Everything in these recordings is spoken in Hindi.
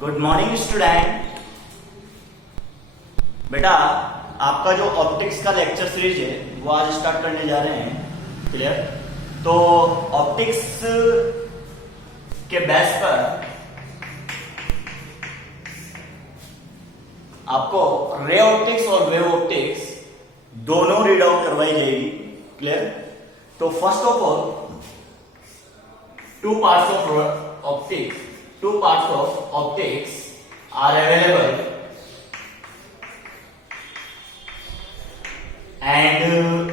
Good morning student. बेटा आपका जो ऑप्टिक्स का लेक्चर सीरीज है वो आज स्टार्ट करने जा रहे हैं। क्लियर? तो ऑप्टिक्स के बेस पर आपको रे ऑप्टिक्स और वेव ऑप्टिक्स दोनों रीड आउट करवाई जाएगी। क्लियर? तो first of all two parts of optics are available, and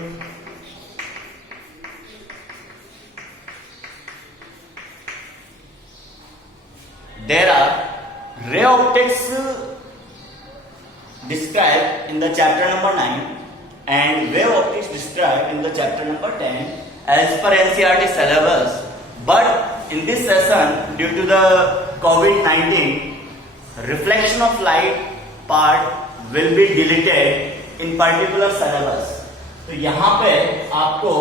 there are ray optics described in the chapter number 9 and wave optics described in the chapter number 10 as per NCERT syllabus. But in this session, due to the COVID-19, reflection of light part will be deleted in particular syllabus. तो यहाँ पे आपको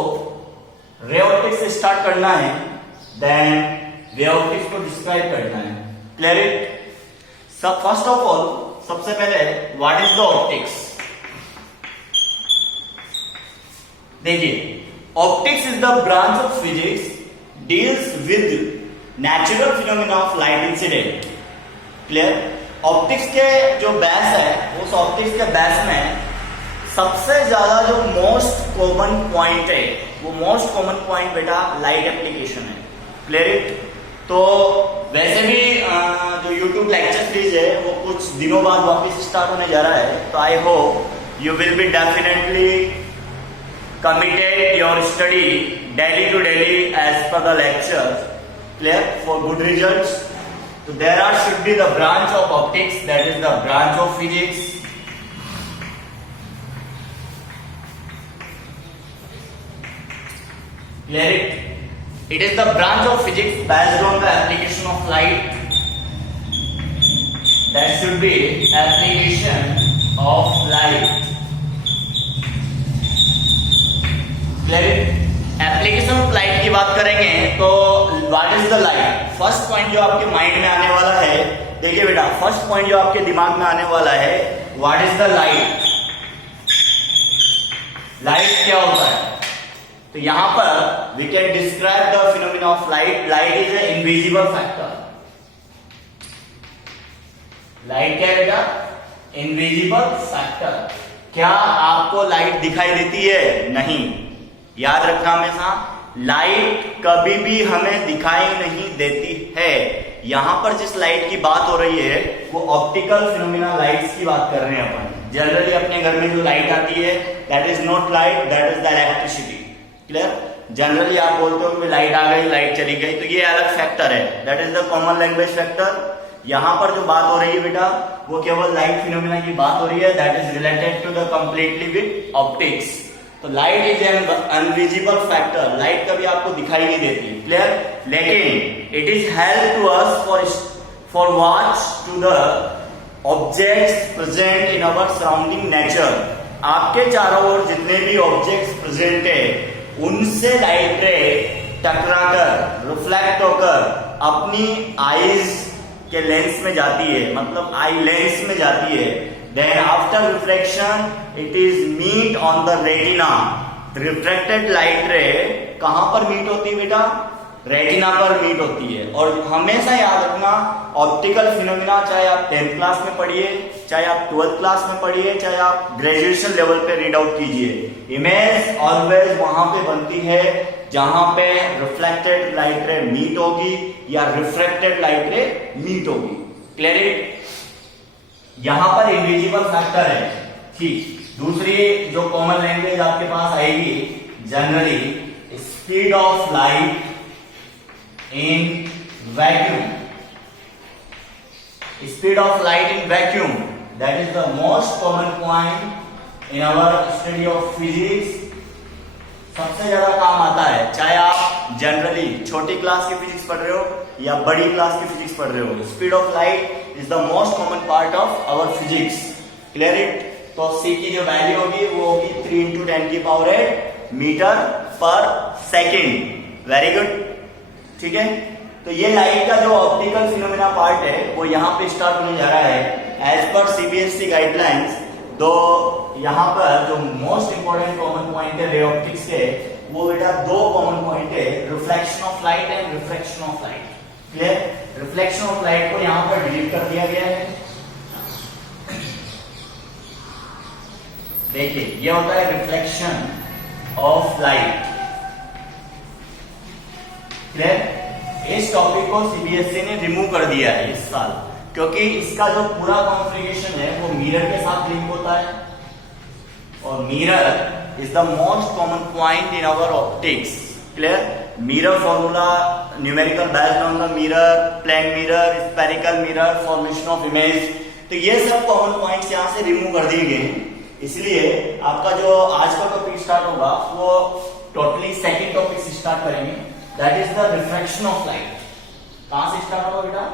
रे ऑप्टिक्स से स्टार्ट करना है, देन वे ऑप्टिक्स को डिस्क्राइब करना है। Clear it? सब फर्स्ट ऑफ ऑल सबसे पहले व्हाट इज द ऑप्टिक्स। देखिए, optics is the branch of physics deals with natural phenomena of light incident. Clear? Optics के जो बेस है, उस ऑप्टिक्स के बेस में सबसे ज्यादा जो मोस्ट कॉमन पॉइंट है, वो मोस्ट कॉमन पॉइंट बेटा लाइट एप्लीकेशन है। Clear it? तो वैसे भी जो YouTube लेक्चर सीरीज है वो कुछ दिनों बाद वापस स्टार्ट होने जा रहा है, तो आई hope you will be definitely committed your study daily to daily as per the lectures. Clear? For good results. So there should be the branch of optics, that is the branch of physics. Clear it? It is the branch of physics based on the application of light. That should be application of light. Application of light की बात करेंगे तो what is the light. First point जो आपके माइंड में आने वाला है, देखिए बेटा, फर्स्ट पॉइंट जो आपके दिमाग में आने वाला है, what is the light. Light क्या होता है? तो यहां पर we can describe the phenomena of light. Light is a invisible factor. Light क्या है बेटा? Invisible factor. क्या आपको लाइट दिखाई देती है? नहीं। याद रखना हमेशा, लाइट कभी भी हमें दिखाई नहीं देती है। यहां पर जिस लाइट की बात हो रही है वो ऑप्टिकल फिनोमेना लाइट्स की बात कर रहे हैं अपन। जनरली अपने घर में जो लाइट आती है that is not light, that is the electricity. Clear? Generally आप बोलते हो कि लाइट आ गई, लाइट चली गई, तो ये अलग फैक्टर है, that is the common language factor. यहां पर जो बात हो रही है बेटा वो केवल लाइट फिनोमेना की बात हो रही है, that is related to the completely with optics. तो light is an invisible factor. Light कभी आपको दिखाई नहीं देती। क्लियर? लेकिन it is help to us for watch to the objects present in our surrounding nature. आपके चारों ओर जितने भी ऑब्जेक्ट्स प्रेजेंट है उनसे लाइट रे टकराकर रिफ्लेक्ट होकर अपनी आईज के लेंस में जाती है, मतलब आई लेंस में जाती है। Then after reflection, it is meet on the retina. Refracted light ray कहां पर मीट होती है बेटा? रेटिना पर मीट होती है। और हमेशा याद रखना, ऑप्टिकल फिनोमिना चाहे आप 10th क्लास में पढ़िए, चाहे आप 12th क्लास में पढ़िए, चाहे आप ग्रेजुएशन लेवल पे रीड आउट कीजिए, इमेज ऑलवेज वहां पे बनती है जहां पे रिफ्लेक्टेड लाइट रे मीट होगी या रिफ्रैक्टेड लाइट रे मीट होगी। क्लियर? यहां पर इनविजिबल फैक्टर है। ठीक। दूसरी जो कॉमन लैंग्वेज आपके पास आएगी, generally speed of light in vacuum. Speed of light in vacuum, that is the most common point in our study of physics. सबसे ज्यादा काम आता है, चाहे आप जनरली छोटी क्लास की फिजिक्स पढ़ रहे हो या बड़ी क्लास की फिजिक्स पढ़ रहे हो। Speed of light is the most common part of our physics. Clear it? तो सी की जो वैल्यू होगी वो होगी 3 into 10⁸ मीटर पर सेकेंड। Very good. ठीक है? तो ये लाइट का जो ऑप्टिकल फिनोमेना पार्ट है वो यहाँ पे स्टार्ट होने जा रहा है एज पर सीबीएसई गाइडलाइंस। तो यहाँ पर जो मोस्ट इंपॉर्टेंट कॉमन पॉइंट है रे ऑप्टिक्स के, वो बेटा दो कॉमन पॉइंट है, reflection of light and refraction of light. Clear? Reflection of light को यहाँ पर डिलीट कर दिया गया है। देखिए ये होता है रिफ्लेक्शन ऑफ लाइट। क्लियर? इस टॉपिक को सीबीएसई ने रिमूव कर दिया है इस साल, क्योंकि इसका जो पूरा कॉन्फ़िगरेशन है वो मिरर के साथ लिंक होता है, और mirror is the most common point in our optics. Clear? Mirror formula, numerical based on the mirror, plane mirror, spherical mirror, formation of image, तो ये सब कॉमन पॉइंट्स यहां से रिमूव कर दिए गए हैं। इसलिए आपका जो आज का टॉपिक स्टार्ट होगा वो टोटली सेकंड टॉपिक से स्टार्ट करेंगे, that is the refraction of light. कहां से स्टार्ट होगा बेटा?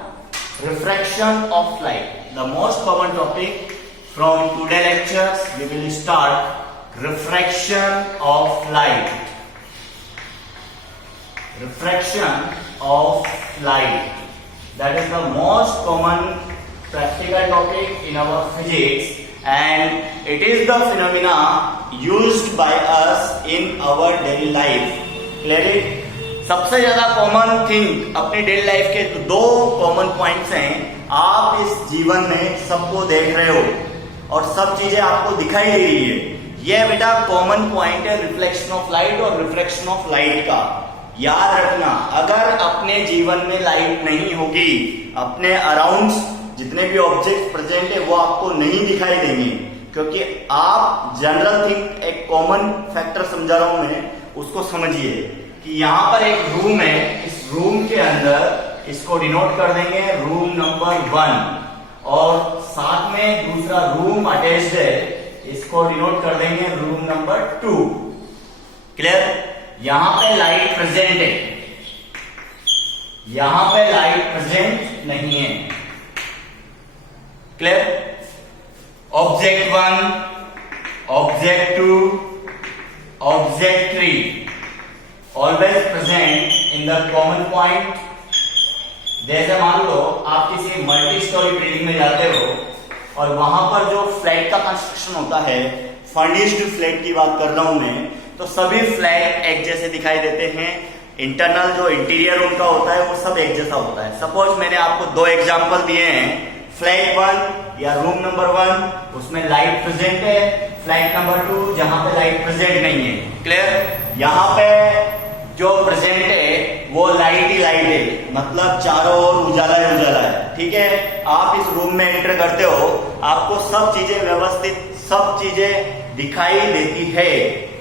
Refraction of light, the most common topic from today lectures we will start refraction of light. Refraction of light, that is the most common practical topic in our physics, and it is the phenomena used by us in our daily life. Clearly? सबसे ज्यादा कॉमन थिंग अपनी डेली लाइफ के दो कॉमन पॉइंट्स हैं, आप इस जीवन में सबको देख रहे हो और सब चीजें आपको दिखाई दे रही है। यह बेटा कॉमन पॉइंट है रिफ्लेक्शन ऑफ लाइट और रिफ्रैक्शन ऑफ लाइट का। याद रखना, अगर अपने जीवन में लाइट नहीं होगी, अपने अराउंड जितने भी ऑब्जेक्ट प्रेजेंट है वो आपको नहीं दिखाई देंगे, क्योंकि आप जनरल थिंग, एक कॉमन फैक्टर समझा रहा हूं मैं, उसको समझिए कि यहां पर एक रूम है, इस रूम के अंदर इसको डिनोट कर देंगे रूम नंबर 1, और साथ में दूसरा रूम अटैच्ड है, इसको डिनोट कर देंगे रूम नंबर 2। क्लियर? यहां पे लाइट प्रेजेंट है, यहां पे लाइट प्रेजेंट नहीं है। Clear? Object 1, object 2, object 3 always present in the common point. जैसे मान लो आप किसी मल्टी स्टोरी बिल्डिंग में जाते हो और वहां पर जो फ्लैट का कंस्ट्रक्शन होता है, फर्निश्ड फ्लैट की बात कर रहा हूं मैं, तो सभी फ्लैट एक जैसे दिखाई देते हैं। इंटरनल जो इंटीरियर उनका होता है वो सब एक जैसा होता है। सपोज मैंने आपको दो एग्जांपल दिए हैं, फ्लैट 1 या रूम नंबर 1 उसमें लाइट प्रेजेंट है, फ्लैट नंबर 2 जहां पे लाइट प्रेजेंट नहीं है। क्लियर? यहां पे जो प्रेजेंट है वो लाइट ही लाइट है, मतलब चारों ओर उजाला ही उजाला है। ठीक है? आप इस रूम में एंटर करते हो, आपको सब चीजें व्यवस्थित, सब चीजें दिखाई देती है।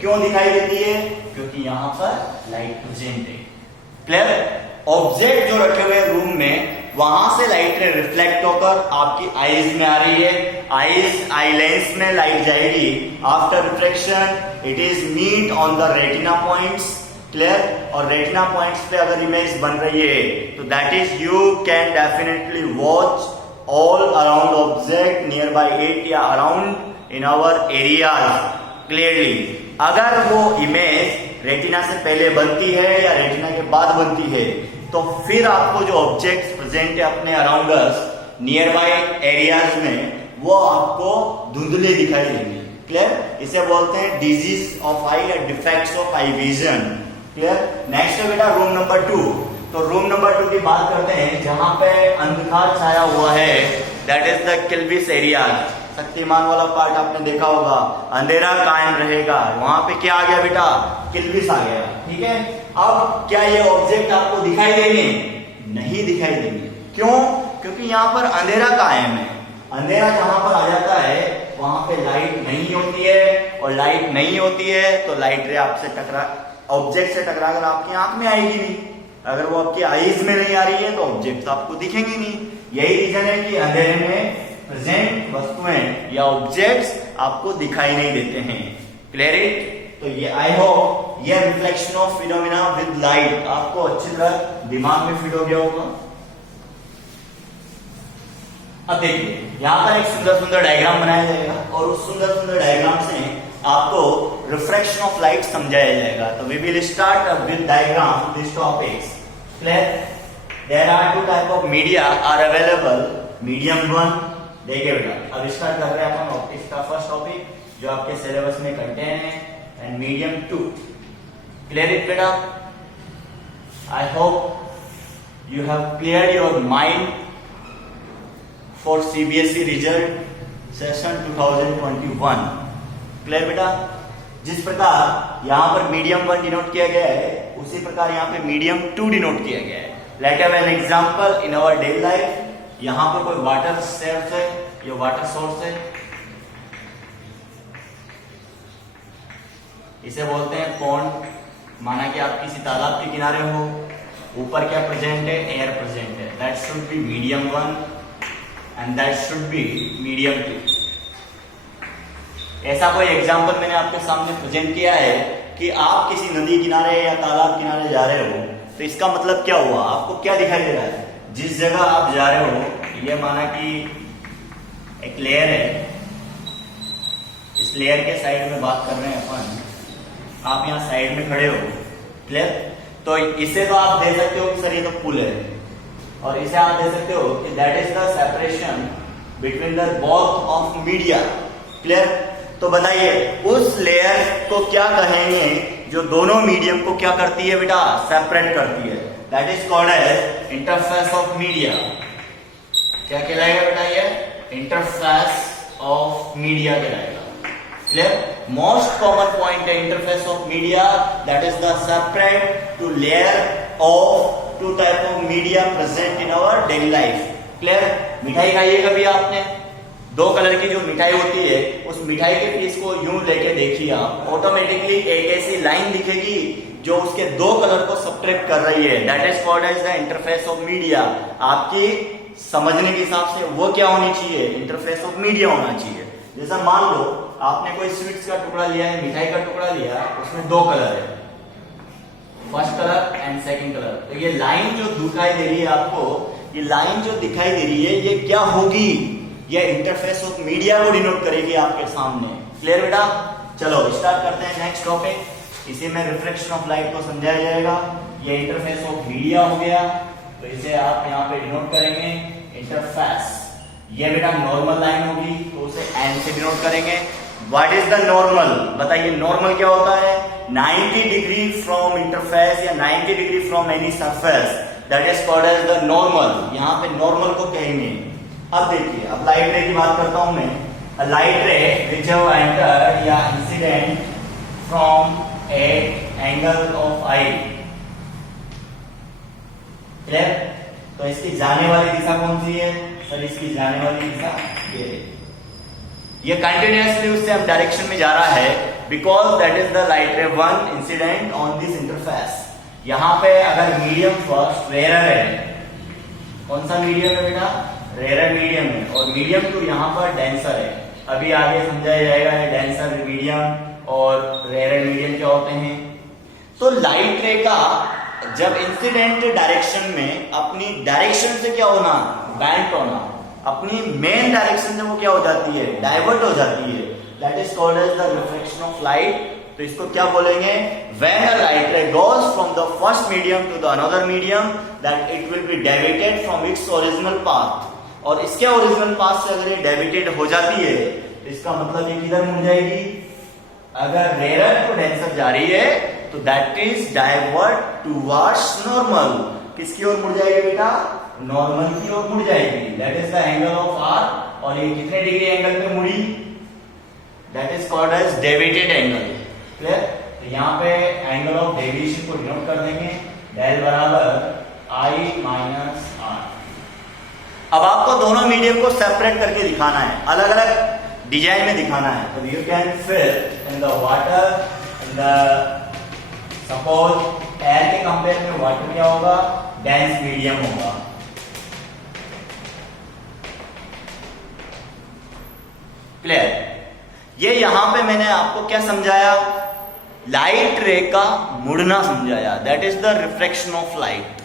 क्यों दिखाई देती है? क्योंकि यहां पर लाइट प्रेजेंट है। क्लियर? ऑब्जेक्ट जो रखे हुए रूम में, वहां से लाइट रिफ्लेक्ट होकर आपकी आईज में आ रही है, आई लेंस में लाइट जाएगी। After reflection it is meet on the retina points. Clear? और रेटिना पॉइंट्स पे अगर इमेज बन रही है तो that is you can definitely watch all around object near by it या around in our areas clearly. अगर वो इमेज रेटिना से पहले बनती है या रेटिना के बाद बनती है, तो फिर आपको जो ऑब्जेक्ट्स प्रेजेंट है अपने around us near by areas में, वो आपको धुंधले दिखाई देंगे। क्लियर? इसे बोलते हैं डिजीज ऑफ आई या defects of eye vision. Clear? Next है बेटा रूम नंबर 2। तो रूम नंबर 2 की बात करते हैं, जहां पे अंधकार छाया हुआ है, that is the Kilvish area. Shaktimaan वाला पार्ट आपने देखा होगा, अंधेरा कायम रहेगा, वहां पे क्या आ गया बेटा? किल्विस आ गया। ठीक है? अब क्या ये ऑब्जेक्ट आपको दिखाई देंगे? नहीं दिखाई देंगे। क्यों? क्योंकि यहाँ पर अंधेरा कायम है। अंधेरा जहां पर आ जाता है वहां पे लाइट नहीं होती है, और लाइट नहीं होती है तो लाइट रे आपसे टकरा, ऑब्जेक्ट से टकराकर आपकी आंख में आएगी नहीं। अगर वो आपकी आईज में नहीं आ रही है तो ऑब्जेक्ट आपको दिखेंगे नहीं। यही रीजन है कि अंधेरे में प्रेजेंट वस्तुएं या ऑब्जेक्ट्स आपको दिखाई नहीं देते हैं। Clear it? तो ये आई होप ये reflection of phenomena with light आपको अच्छी तरह दिमाग में फिट हो गया होगा। अब देखिए यहां पर एक सुंदर सुंदर डायग्राम बनाया जाएगा, और उस सुंदर सुंदर डायग्राम से आपको रिफ्रैक्शन ऑफ लाइट समझाया जाएगा। तो we will start with diagram this topics. Clear? There are two type of media are available, medium one. देखिए बेटा, अब स्टार्ट कर रहे हैं अपन ऑप्टिक्स का फर्स्ट टॉपिक जो आपके सिलेबस में कंटेन है, and medium two. Clear it बेटा? I hope you have clear your mind for CBSE result session 2021। Clear बेटा? जिस प्रकार यहां पर मीडियम वन डिनोट किया गया है, उसी प्रकार यहां पे मीडियम टू डिनोट किया गया है। Let have an example in our daily life. यहां पर कोई वाटर सोर्स है, ये वाटर सोर्स है, इसे बोलते हैं पॉन्ड। माना कि आप किसी तालाब के किनारे हो, ऊपर क्या प्रेजेंट है? एयर प्रेजेंट है। That should be medium one and that should be medium two. ऐसा कोई एग्जांपल मैंने आपके सामने प्रेजेंट किया है कि आप किसी नदी किनारे या तालाब किनारे जा रहे हो, तो इसका मतलब क्या हुआ? आपको क्या दिखाई दे रहा है? जिस जगह आप जा रहे हो, ये माना कि एक लेयर है, इस लेयर के साइड में बात कर रहे हैं अपन, आप यहाँ साइड में खड़े हो। क्लियर? तो इसे तो आप दे सकते हो कि सर ये तो पुल है, और इसे आप दे सकते हो कि that is the separation between the both of media. Clear? तो बताइए उस लेयर को क्या कहेंगे जो दोनों मीडियम को क्या करती है बेटा? सेपरेट करती है। That is called as interface of media. क्या कहलाएगा बेटा? ये इंटरफेस ऑफ मीडिया कहलाएगा। क्लियर? मोस्ट कॉमन पॉइंट है interface of media, that is the separate two layer of two type of media present in our daily life. Clear? मिठाई खाई है कभी आपने? दो कलर की जो मिठाई होती है, उस मिठाई के पीस को यूं लेके देखिए आप, ऑटोमेटिकली एक ऐसी लाइन दिखेगी जो उसके दो कलर को सब्ट्रैक्ट कर रही है। That is called as the interface of media. आपकी समझने के हिसाब से वो क्या होनी चाहिए? इंटरफेस ऑफ मीडिया होना चाहिए। जैसा मान लो आपने कोई स्वीट्स का टुकड़ा लिया है, मिठाई का टुकड़ा लिया, उसमें दो कलर है, first colour and second colour. तो ये लाइन जो दिखाई दे रही है आपको, ये लाइन जो दिखाई दे रही है, ये क्या होगी? ये इंटरफेस ऑफ मीडिया को डिनोट करेगी आपके सामने। क्लियर बेटा? चलो स्टार्ट करते हैं नेक्स्ट टॉपिक। इसी में रिफ्लेक्शन ऑफ लाइट को समझाया जाएगा। ये इंटरफेस ऑफ मीडिया हो गया, तो इसे आप यहाँ पे डिनोट करेंगे इंटरफेस। ये बेटा नॉर्मल लाइन होगी, तो उसे एन से डिनोट करेंगे। What is the normal? बताइए नॉर्मल क्या होता है? 90 डिग्री फ्रॉम इंटरफेस या 90 degree from any surface, that is called as the normal. यहाँ पे नॉर्मल को कहेंगे। अब देखिए, अब लाइट रे की बात करता हूं मैं। Light ray which have entered या incident from a angle of I. Clear? तो इसकी जाने वाली दिशा कौन सी है? सर इसकी जाने वाली दिशा ये कंटिन्यूअसली उससे हम डायरेक्शन में जा रहा है, because that is the light रे one incident on this interface. यहां पे अगर मीडियम फर्स्ट रेयर है, कौन सा मीडियम है बेटा? रेयर मीडियम है, और मीडियम टू यहाँ पर डेंसर है। अभी आगे समझाया जाएगा डेंसर मीडियम और रेयर मीडियम क्या होते हैं। तो लाइट रे का जब इंसिडेंट डायरेक्शन में अपनी डायरेक्शन से क्या होना? बेंट होना। अपनी मेन डायरेक्शन से वो क्या हो जाती है? डाइवर्ट हो जाती है। That is called as the reflection of light. तो इसको क्या बोलेंगे? When a light ray goes from the first medium to the another medium, that it will be deviated from its original path. और इसके ओरिजिनल पाथ से अगर ये डेविएटेड हो जाती है, तो इसका मतलब ये किधर मुड़ जाएगी? अगर रेयर टू डेंसर जा रही है, तो that is divert towards normal. किसकी ओर मुड़ जाएगी बेटा? नॉर्मल की ओर मुड़ जाएगी। That is the angle of r. और ये कितने डिग्री एंगल पे मुड़ी? That is called as deviated angle. Clear? तो यहाँ पे एंगल ऑफ डेविएशन को डिनोट कर देंगे डेल बराबर आई माइनस आर। अब आपको दोनों मीडियम को सेपरेट करके दिखाना है, अलग अलग डिजाइन में दिखाना है। तो you can fill in the water, in the suppose air के कंपेयर में वाटर क्या होगा? डेंस मीडियम होगा। क्लियर? ये यहां पे मैंने आपको क्या समझाया? लाइट रे का मुड़ना समझाया। That is the reflection of light.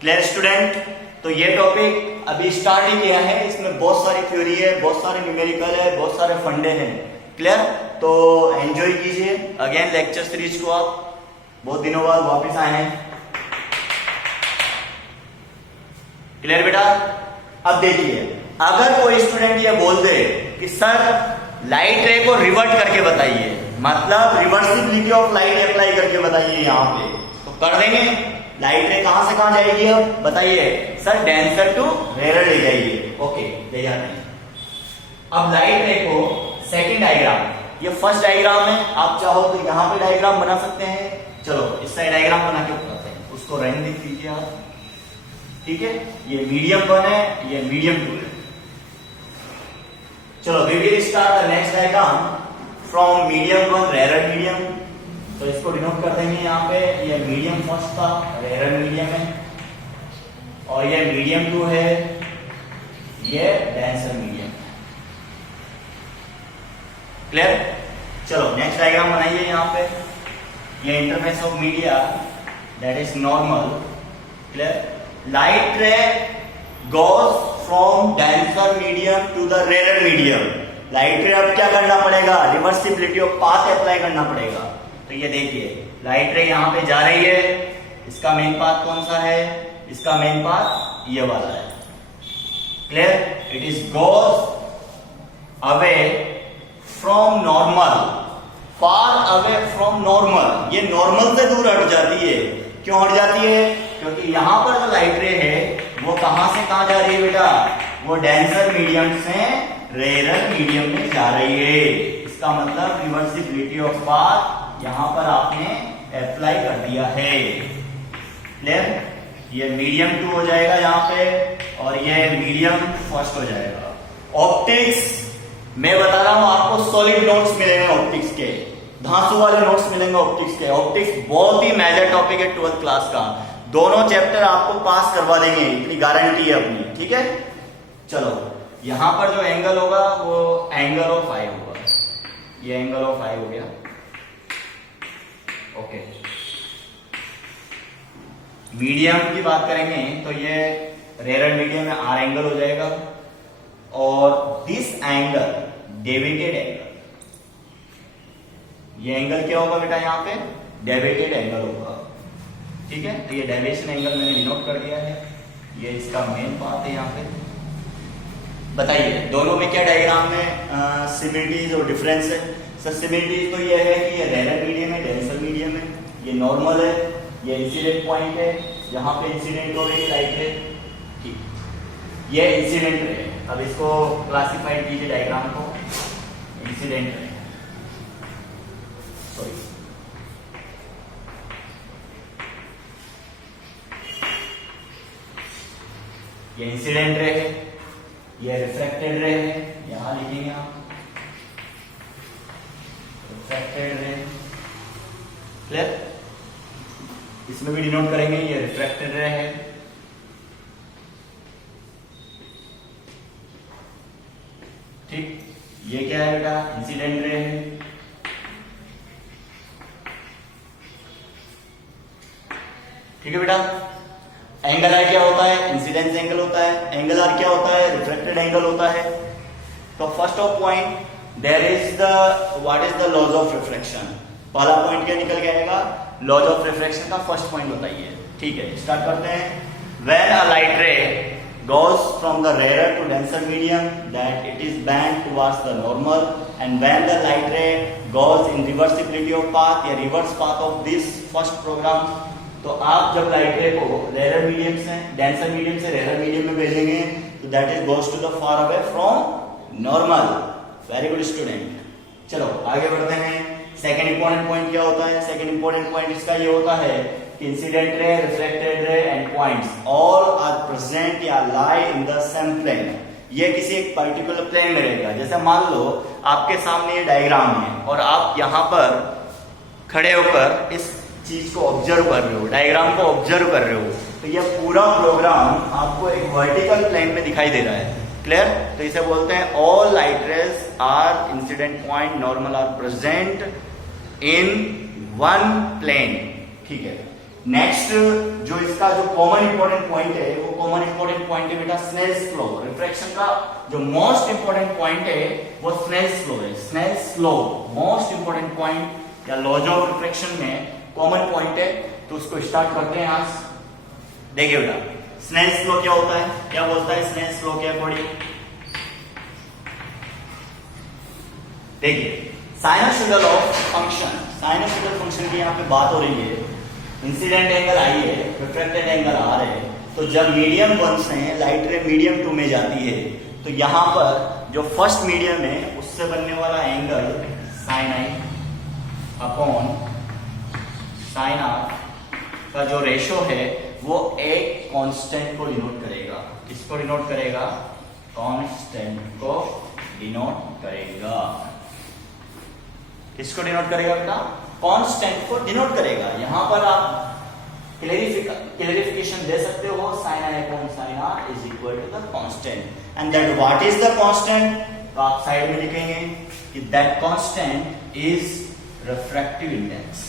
Clear student? तो ये टॉपिक अभी स्टार्ट ही किया है, इसमें बहुत सारी थ्योरी है, बहुत सारे न्यूमेरिकल है, बहुत सारे फंडे हैं। क्लियर? तो एंजॉय कीजिए अगेन लेक्चर सीरीज को। आप बहुत दिनों बाद वापस आए हैं। क्लियर बेटा? अब देखिए, अगर कोई स्टूडेंट ये बोल दे कि सर लाइट रे को रिवर्ट करके बताइए, मतलब रिवर्सिबिलिटी ऑफ लाइट अप्लाई करके बताइए यहाँ पे, तो कर देंगे। लाइट रे कहां से कहां जाएगी? अब बताइए सर, डेंसर टू रेयर ले जाइए। ओके, ले जाते हैं। अब लाइट रे को सेकंड डायग्राम, ये फर्स्ट डायग्राम है, आप चाहो तो यहाँ पे डायग्राम बना सकते हैं। चलो इस साइड डायग्राम बना के बताते हैं, उसको रहने लिख दीजिए आप। ठीक है, ये मीडियम 1 है, ये मीडियम 2 है। चलो we will start the next diagram from medium 1 rare medium. तो इसको डिनोट कर देंगे यहाँ पे, ये मीडियम फर्स्ट था, रेयर मीडियम है, और ये मीडियम 2 है, ये डेंसर मीडियम। क्लियर? चलो नेक्स्ट डायग्राम बनाइए यहाँ पे। ये interface of media that is normal. Clear? Light ray goes from denser medium to the rare medium. Light ray अब क्या करना पड़ेगा? रिवर्सिबिलिटी ऑफ पाथ अप्लाई करना पड़ेगा। तो ये देखिए, लाइट रे यहाँ पे जा रही है, इसका मेन पाथ कौन सा है? इसका मेन पाथ ये वाला है। Clear? It is goes away from normal, far away from normal. ये नॉर्मल से दूर हट जाती है। क्यों हट जाती है? क्योंकि यहां पर जो लाइट रे है वो कहां से कहां जा रही है बेटा? वो डेंसर मीडियम से रेयर मीडियम में जा रही है। इसका मतलब रिवर्सिबिलिटी ऑफ पाथ यहां पर आपने अप्लाई कर दिया है। क्लियर? ये मीडियम 2 हो जाएगा यहाँ पे, और ये मीडियम फर्स्ट हो जाएगा। ऑप्टिक्स मैं बता रहा हूं आपको, सॉलिड नोट्स मिलेंगे ऑप्टिक्स के, धांसू वाले नोट्स मिलेंगे ऑप्टिक्स के। ऑप्टिक्स बहुत ही मेजर टॉपिक है 12th क्लास का। दोनों चैप्टर आपको पास करवा देंगे, इतनी गारंटी है अपनी। ठीक है, चलो यहां पर जो एंगल होगा वो एंगल ऑफ आई होगा। ये एंगल ऑफ आई हो गया। ओके, मीडियम की बात करेंगे तो ये रेयर मीडियम में आर एंगल हो जाएगा, और दिस एंगल डेविएटेड एंगल। ये एंगल क्या होगा बेटा? यहाँ पे डेविएटेड एंगल होगा। ठीक है, तो ये डेविएशन एंगल मैंने डिनोट कर दिया है। ये इसका मेन पार्ट है यहाँ पे। बताइए दोनों में क्या डायग्राम में सिमिलरिटीज और डिफरेंस है? सर सिमिलरिटीज तो ये है कि ये रेयर मीडियम है, डेंसर मीडियम है, ये नॉर्मल है, ये इंसिडेंट पॉइंट है, यहाँ पे इंसिडेंट हो रही है लाइट रे। ठीक, ये इंसिडेंट रे। अब इसको क्लासिफाइड कीजिए डायग्राम को, इंसिडेंट रे, सॉरी ये इंसिडेंट रे है, ये रिफ्रैक्टेड रे है, यहां लिखेंगे आप रिफ्रैक्टेड रे। क्लियर? इसमें भी डिनोट करेंगे, ये रिफ्रैक्टेड रे है। ठीक, ये क्या है बेटा? इंसिडेंट रे है। ठीक है बेटा, एंगल आर क्या होता है? इंसिडेंस एंगल होता है। एंगल आर क्या होता है? रिफ्लेक्टेड एंगल होता है। तो first of point there is the what is the laws of reflection. पहला पॉइंट क्या निकल के आएगा? लॉज ऑफ रिफ्लेक्शन का फर्स्ट पॉइंट बताइए। ठीक है, स्टार्ट करते हैं। When a light ray goes from the rarer to denser medium, that it is bent towards the normal, and when the light ray goes in reversibility of path या reverse path of this first program, तो आप जब लाइट रे को रेयर मीडियम से डेंसर मीडियम से रेयर मीडियम में भेजेंगे तो that is goes to the far away from normal. Very good student. चलो आगे बढ़ते हैं। सेकंड इंपॉर्टेंट पॉइंट क्या होता है? सेकंड इंपॉर्टेंट पॉइंट इसका ये होता है कि incident ray, reflected ray and points all are present या lie in the same plane. ये किसी एक पर्टिकुलर प्लेन में रहेगा। जैसे मान लो आपके सामने ये डायग्राम है और आप यहाँ पर खड़े होकर इस चीज को ऑब्जर्व कर रहे हो, डायग्राम को ऑब्जर्व कर रहे हो, तो ये पूरा प्रोग्राम आपको एक वर्टिकल प्लेन में दिखाई दे रहा है। क्लियर? तो इसे बोलते हैं all light rays are incident point normal are present in one plane. ठीक है, नेक्स्ट जो इसका जो कॉमन इंपॉर्टेंट पॉइंट है वो कॉमन इंपॉर्टेंट पॉइंट है बेटा स्नेल्स फ्लो। रिफ्रैक्शन का जो मोस्ट इंपॉर्टेंट पॉइंट है वो स्नेल्स फ्लो है। Snell's law most important point या लॉज ऑफ रिफ्रैक्शन में कॉमन पॉइंट है। तो उसको स्टार्ट करते हैं आज। देखिए बेटा स्नेल्स लॉ क्या होता है, क्या बोलता है स्नेल्स लॉ के अकॉर्डिंग? देखिए sinusoidal of function, sinusoidal function की यहाँ पे बात हो रही है। इंसिडेंट एंगल आई है, रिफ्रैक्टेड एंगल आर है, तो जब मीडियम 1 से लाइट रे मीडियम 2 में जाती है तो यहाँ पर जो फर्स्ट मीडियम है उससे बनने वाला angle sine i upon sine r का जो रेशो है वो एक कांस्टेंट को डिनोट करेगा। किसको डिनोट करेगा? कांस्टेंट को डिनोट करेगा। किसको डिनोट करेगा बेटा? कांस्टेंट को डिनोट करेगा। यहां पर आप क्लेरिफिकेशन दे सकते हो, sin i upon sin r is equal to the constant and that what is the constant? तो आप साइड में लिखेंगे कि that constant is refractive index.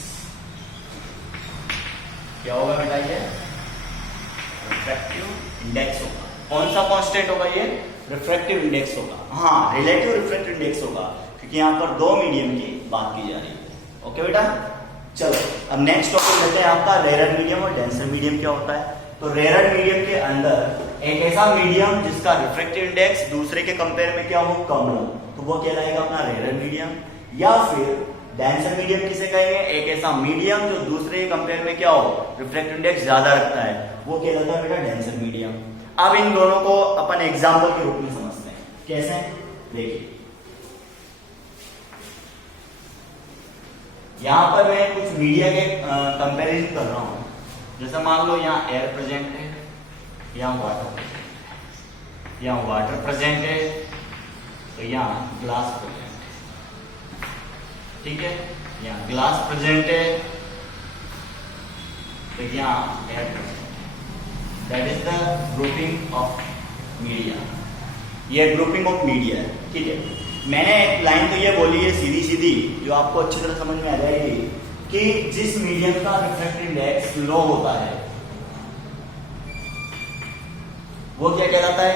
क्या होगा बेटा? ये रिफ्रैक्टिव इंडेक्स होगा। कौन सा कांस्टेंट होगा? ये रिफ्रैक्टिव इंडेक्स होगा। हाँ, रिलेटिव रिफ्रैक्टिव इंडेक्स होगा क्योंकि यहां पर दो मीडियम की बात की जा रही है। ओके बेटा, चलो अब नेक्स्ट टॉपिक लेते हैं आपका रेयर मीडियम और डेंसर मीडियम क्या होता है। तो रेयर मीडियम के अंदर एक ऐसा मीडियम जिसका रिफ्रैक्टिव इंडेक्स दूसरे के कंपेयर में क्या हो? कम हो, तो वो कहलाएगा अपना रेयर मीडियम। या फिर डेंसर मीडियम किसे कहेंगे? एक ऐसा मीडियम जो दूसरे के कंपेयर में क्या हो? रिफ्रैक्टिव इंडेक्स ज्यादा रखता है, वो कहलाता है बेटा डेंसर मीडियम। अब इन दोनों को अपन एग्जाम्पल के रूप में समझते हैं। कैसे? देखिए यहां पर मैं कुछ मीडिया के कंपैरिजन कर रहा हूं। जैसे मान लो यहाँ एयर प्रेजेंट है, यहाँ वाटर प्रेजेंट है, तो यहाँ ग्लास प्रेजेंट है। ठीक है, यहाँ ग्लास प्रेजेंट है, तो यहाँ एयर प्रेजेंट है। That is the grouping of media. ये ग्रुपिंग ऑफ मीडिया है। ठीक है, मैंने एक लाइन तो ये बोली है सीधी सीधी जो आपको अच्छी तरह समझ में आ जाएगी कि जिस मीडियम का रिफ्रैक्टिव इंडेक्स लो होता है वो क्या कहलाता है?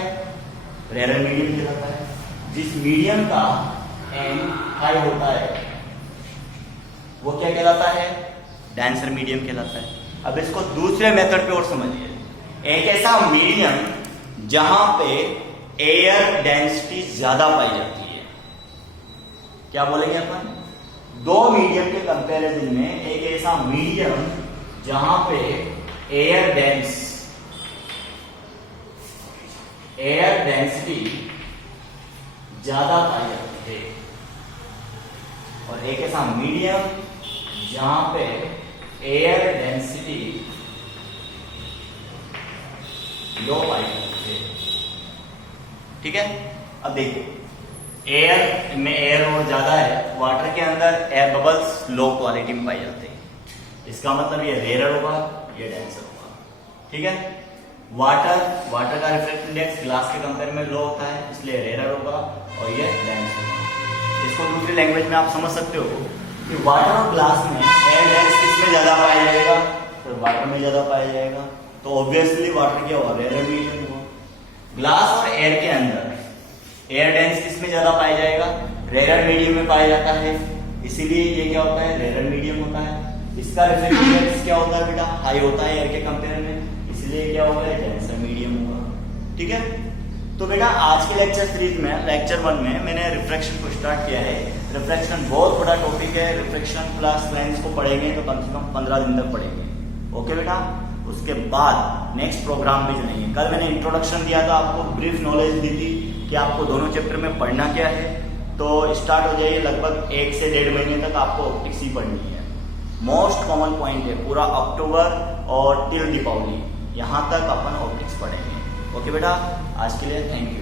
रेयर मीडियम कहलाता है। जिस मीडियम का एन हाई होता है वो क्या कहलाता है? डेंसर मीडियम कहलाता है। अब इसको दूसरे मेथड पे और समझिए। एक ऐसा मीडियम जहां पे एयर डेंसिटी ज्यादा पाई जाती है, क्या बोलेंगे अपन? दो मीडियम के कंपैरिजन में एक ऐसा मीडियम जहां पे एयर डेंसिटी ज्यादा पाई जाती है, और एक ऐसा मीडियम जहां पे एयर डेंसिटी लो पाई जाती है। ठीक है, अब देखिए एयर में एयर और ज्यादा है, वाटर के अंदर एयर बबल्स लो क्वालिटी में पाए जाते हैं। इसका मतलब ये रेयर होगा, ये डेंसर होगा। ठीक है, वाटर का रिफ्रैक्टिव इंडेक्स ग्लास के कंपेयर में लो होता है, इसलिए रेयर होगा, और ये डेंसर होगा। इसको दूसरी लैंग्वेज में आप समझ सकते हो कि वाटर और ग्लास में एयर डेंस किसमें ज्यादा पाया जाएगा? तो वाटर में ज्यादा पाया जाएगा, तो ऑब्वियसली वाटर क्या होगा? रेयर मीडियम होगा। ग्लास और एयर के अंदर एयर डेंस किसमें ज्यादा पाया जाएगा? रेयर मीडियम में पाया जाता है, इसीलिए ये क्या होता है? रेयर मीडियम होता है। इसका रिफ्रैक्टिव इंडेक्स क्या होता है बेटा? हाई होता है एयर के कंपेयर में, इसलिए क्या होगा? डेंसर मीडियम होगा। ठीक है, तो बेटा आज के लेक्चर सीरीज में लेक्चर 1 में मैंने रिफ्रैक्शन को स्टार्ट किया है। रिफ्रैक्शन बहुत बड़ा टॉपिक है। रिफ्रैक्शन प्लस लेंस को पढ़ेंगे तो कम से कम 15 दिन तक पढ़ेंगे। ओके बेटा, उसके बाद नेक्स्ट प्रोग्राम में चलेंगे। कल मैंने इंट्रोडक्शन दिया था, आपको ब्रीफ नॉलेज दी थी कि आपको दोनों चैप्टर में पढ़ना क्या है। तो स्टार्ट हो जाइए, लगभग 1 से 1.5 महीने तक आपको ऑप्टिक्स ही पढ़नी है। मोस्ट कॉमन पॉइंट है, पूरा अक्टूबर और टिल दीपावली यहाँ तक अपन ऑप्टिक्स पढ़ेंगे। ओके बेटा, आज के लिए थैंक यू।